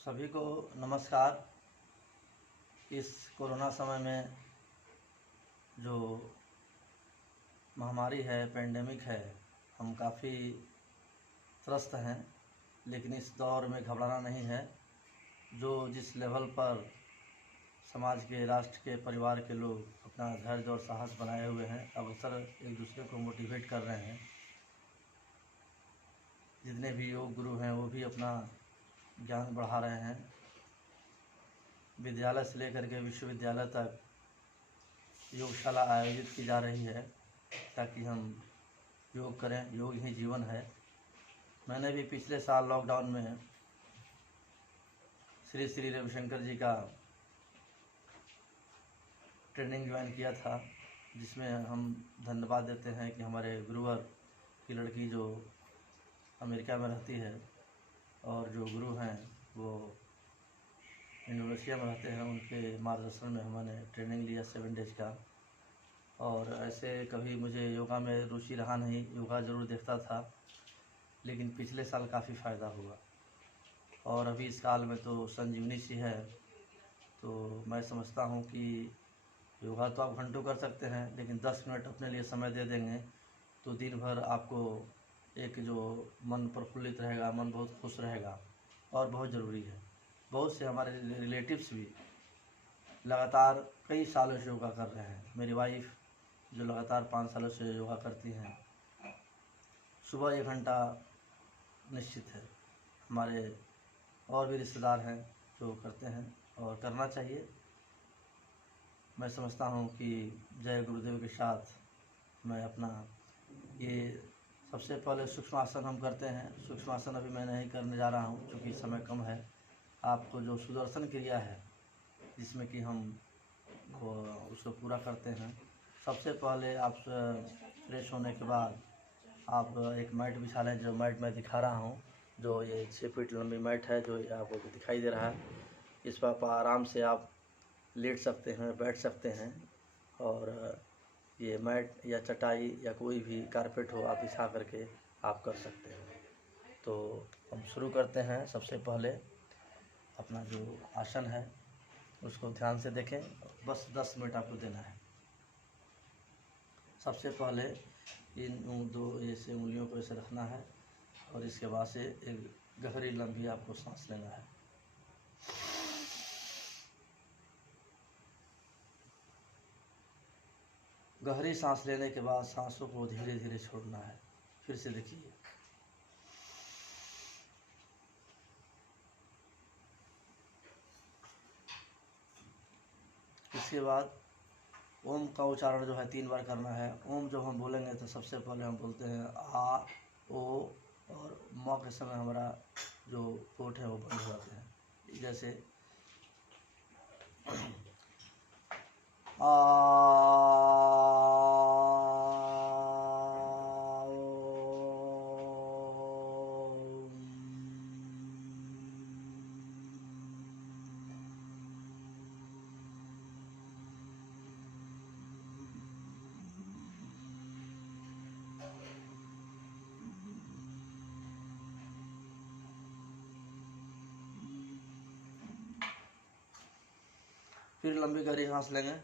सभी को नमस्कार। इस कोरोना समय में जो महामारी है, पेंडेमिक है, हम काफ़ी त्रस्त हैं, लेकिन इस दौर में घबराना नहीं है। जो जिस लेवल पर समाज के, राष्ट्र के, परिवार के लोग अपना धैर्य और साहस बनाए हुए हैं, अक्सर एक दूसरे को मोटिवेट कर रहे हैं। जितने भी योग गुरु हैं वो भी अपना ज्ञान बढ़ा रहे हैं। विद्यालय से लेकर के विश्वविद्यालय तक योगशाला आयोजित की जा रही है ताकि हम योग करें। योग ही जीवन है। मैंने भी पिछले साल लॉकडाउन में श्री श्री रविशंकर जी का ट्रेनिंग ज्वाइन किया था, जिसमें हम धन्यवाद देते हैं कि हमारे गुरुवर की लड़की जो अमेरिका में रहती है और जो गुरु हैं वो इंडोनेशिया में रहते हैं, उनके मार्गदर्शन में हमने ट्रेनिंग लिया 7 डेज का। और ऐसे कभी मुझे योगा में रुचि रहा नहीं, योगा ज़रूर देखता था, लेकिन पिछले साल काफ़ी फ़ायदा हुआ। और अभी इस काल में तो संजीवनी सी है। तो मैं समझता हूँ कि योगा तो आप घंटों कर सकते हैं, लेकिन 10 मिनट अपने लिए समय दे देंगे तो दिन भर आपको एक जो मन प्रफुल्लित रहेगा, मन बहुत खुश रहेगा और बहुत ज़रूरी है। बहुत से हमारे रिलेटिव्स भी लगातार कई सालों से योगा कर रहे हैं। मेरी वाइफ जो लगातार 5 सालों से योगा करती हैं, सुबह 1 घंटा निश्चित है। हमारे और भी रिश्तेदार हैं जो करते हैं और करना चाहिए। मैं समझता हूँ कि जय गुरुदेव के साथ मैं अपना ये सबसे पहले सूक्ष्मासन हम करते हैं। सूक्ष्मासन अभी मैं नहीं करने जा रहा हूँ क्योंकि समय कम है। आपको जो सुदर्शन क्रिया है जिसमें कि हम वो उसको पूरा करते हैं। सबसे पहले आप फ्रेश होने के बाद आप एक मैट बिछा लें। जो मैट मैं दिखा रहा हूँ, जो ये 6 फीट लंबी मैट है, जो आपको दिखाई दे रहा है, इस पर आप आराम से आप लेट सकते हैं, बैठ सकते हैं। और ये मैट या चटाई या कोई भी कारपेट हो, आप बिछा करके आप कर सकते हैं। तो हम शुरू करते हैं। सबसे पहले अपना जो आसन है उसको ध्यान से देखें। बस 10 मिनट आपको देना है। सबसे पहले इन दो ऐसे उंगलियों को ऐसे रखना है और इसके बाद से एक गहरी लंबी आपको सांस लेना है। गहरी सांस लेने के बाद सांसों को धीरे धीरे छोड़ना है। फिर से देखिए। इसके बाद ओम का उच्चारण जो है 3 बार करना है। ओम जब हम बोलेंगे तो सबसे पहले हम बोलते हैं आ, ओ, और म के समय हमारा जो होंठ है वो बंद हो जाते हैं। जैसे फिर लंबी गहरी सांस लेंगे।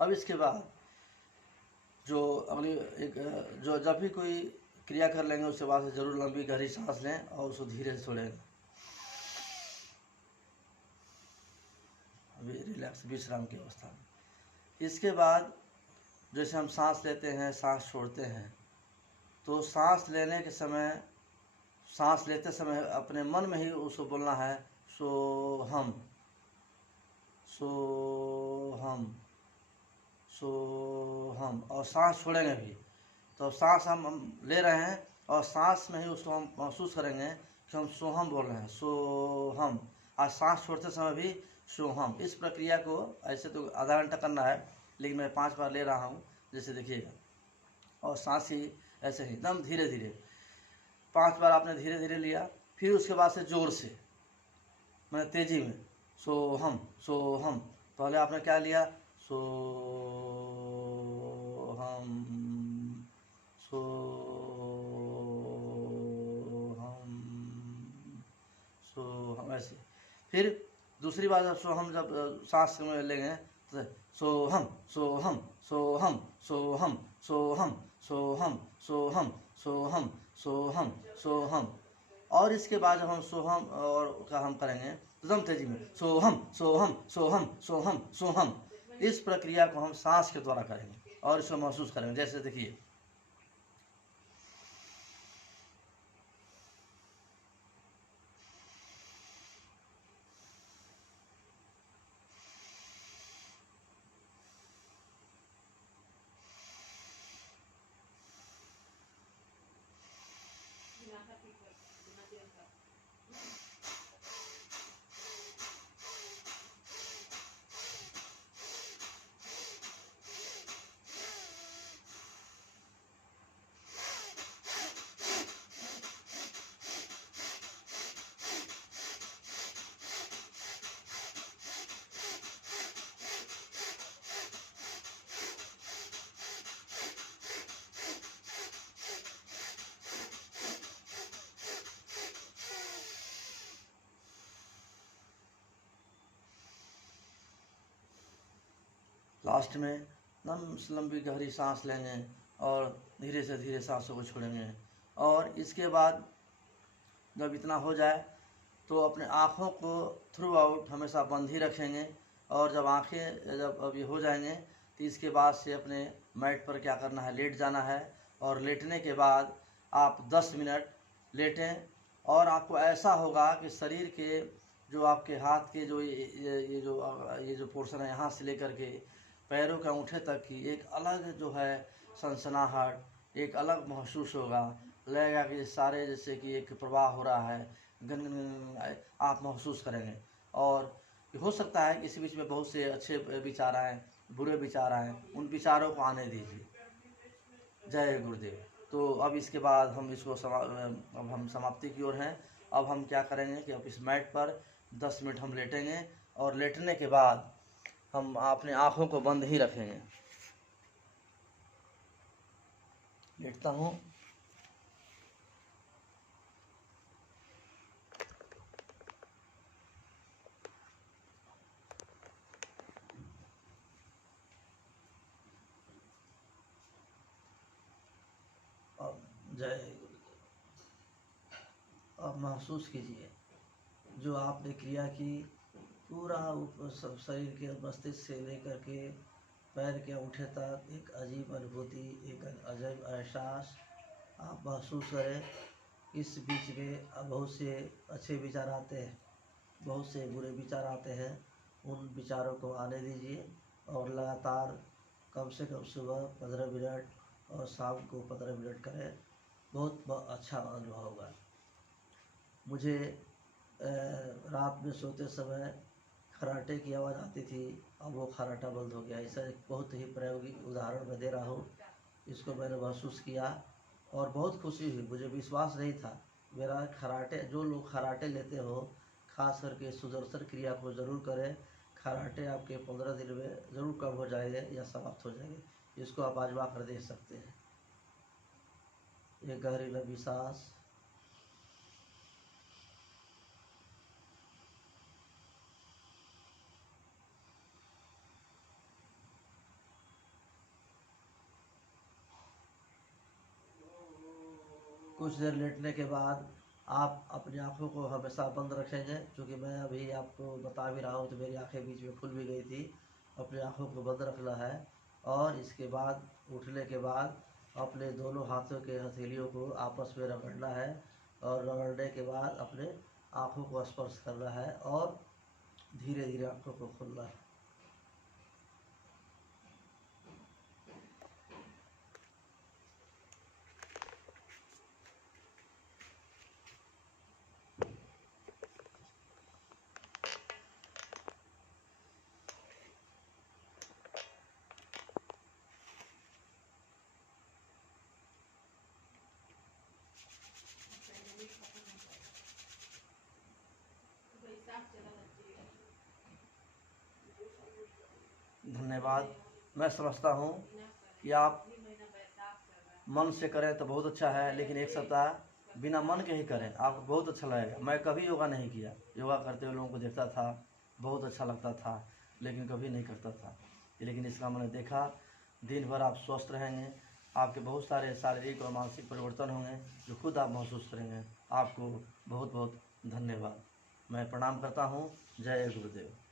अब इसके बाद जो अगली एक जो जब भी कोई क्रिया कर लेंगे उसके बाद से ज़रूर लंबी गहरी सांस लें और उसको धीरे से छोड़ें। रिलैक्स विश्राम की अवस्था में। इसके बाद जैसे हम सांस लेते हैं, सांस छोड़ते हैं, तो सांस लेने के समय, सांस लेते समय अपने मन में ही उसको बोलना है सोहम, सोहम, सोहम। और सांस छोड़ेंगे भी तो सांस हम ले रहे हैं और सांस में ही उसको हम महसूस करेंगे कि हम सोहम बोल रहे हैं, सोहम। और सांस छोड़ते समय भी सोहम। इस प्रक्रिया को ऐसे तो आधा घंटा करना है, लेकिन मैं 5 बार ले रहा हूँ, जैसे देखिएगा। और सांस ही ऐसे ही एकदम धीरे धीरे 5 बार आपने धीरे धीरे लिया। फिर उसके बाद से जोर से, मैंने तेजी में सोहम, सोहम। पहले आपने क्या लिया, सोहम, सोहम, सोहम, ऐसे। फिर दूसरी बार जब सोहम, जब सांस में लेंगे तो सोहम, सोहम, सोहम, सोहम, सोहम, सोहम, सोहम, सोहम, सोहम, सोहम। और इसके बाद जब हम सोहम और का हम करेंगे तो एकदम तेजी में सोहम, सोहम, सोहम, सोहम, सोहम। इस प्रक्रिया को हम सांस के द्वारा करेंगे और इसको महसूस करेंगे। जैसे देखिए, लास्ट में लंबी गहरी सांस लेंगे और धीरे से धीरे सांसों को छोड़ेंगे। और इसके बाद जब इतना हो जाए तो अपने आँखों को थ्रू आउट हमेशा बंद ही रखेंगे। और जब आँखें जब अभी हो जाएंगे तो इसके बाद से अपने मैट पर क्या करना है, लेट जाना है। और लेटने के बाद आप 10 मिनट लेटें और आपको ऐसा होगा कि शरीर के जो आपके हाथ के जो ये जो पोर्शन है, यहाँ से लेकर के पैरों के अंगूठे तक की एक अलग जो है सनसनाहट, एक अलग महसूस होगा। लगेगा कि सारे जैसे कि एक प्रवाह हो रहा है, गन आप महसूस करेंगे। और हो सकता है कि इसी बीच में बहुत से अच्छे विचार आएँ, बुरे विचार आएँ, उन विचारों को आने दीजिए। जय गुरुदेव। तो अब इसके बाद हम इसको अब हम समाप्ति की ओर हैं। अब हम क्या करेंगे कि अब इस मैट पर 10 मिनट हम लेटेंगे और लेटने के बाद हम अपने आँखों को बंद ही रखेंगे। लेटता हूँ। अब जय गुरुदेव। अब महसूस कीजिए जो आपने क्रिया की, पूरा सब शरीर के मस्तिष्क से लेकर के पैर के अंगूठे तक एक अजीब अनुभूति, एक अजीब एहसास आप महसूस करें। इस बीच में बहुत से अच्छे विचार आते हैं, बहुत से बुरे विचार आते हैं, उन विचारों को आने दीजिए। और लगातार कम से कम सुबह 15 मिनट और शाम को 15 मिनट करें, बहुत अच्छा अनुभव होगा। मुझे रात में सोते समय खर्राटे की आवाज़ आती थी, अब वो खर्राटा बंद हो गया। ऐसा एक बहुत ही प्रायोगिक उदाहरण मैं दे रहा हूँ। इसको मैंने महसूस किया और बहुत खुशी हुई। मुझे विश्वास नहीं था। मेरा खर्राटे, जो लोग खर्राटे लेते हो, खास करके सुदर्शन क्रिया को ज़रूर करें। खर्राटे आपके 15 दिन में ज़रूर कम हो जाएंगे या समाप्त हो जाएंगे। इसको आप आजमा कर देख सकते हैं। एक गहरी लंबी सांस, कुछ देर लेटने के बाद आप अपनी आँखों को हमेशा बंद रखेंगे, क्योंकि मैं अभी आपको बता भी रहा हूँ तो मेरी आँखें बीच में खुल भी गई थी। अपनी आँखों को बंद रखना है और इसके बाद उठने के बाद अपने दोनों हाथों के हथेलियों को आपस में रगड़ना है और रगड़ने के बाद अपने आँखों को स्पर्श करना है और धीरे धीरे आँखों को खोलना है। धन्यवाद। मैं समझता हूँ कि आप मन से करें तो बहुत अच्छा है, लेकिन एक सप्ताह बिना मन के ही करें, आपको बहुत अच्छा लगेगा। मैं कभी योगा नहीं किया, योगा करते हुए लोगों को देखता था, बहुत अच्छा लगता था, लेकिन कभी नहीं करता था। लेकिन इसका मैंने देखा, दिन भर आप स्वस्थ रहेंगे, आपके बहुत सारे शारीरिक और मानसिक परिवर्तन होंगे जो खुद आप महसूस करेंगे। आपको बहुत बहुत धन्यवाद। मैं प्रणाम करता हूँ। जय गुरुदेव।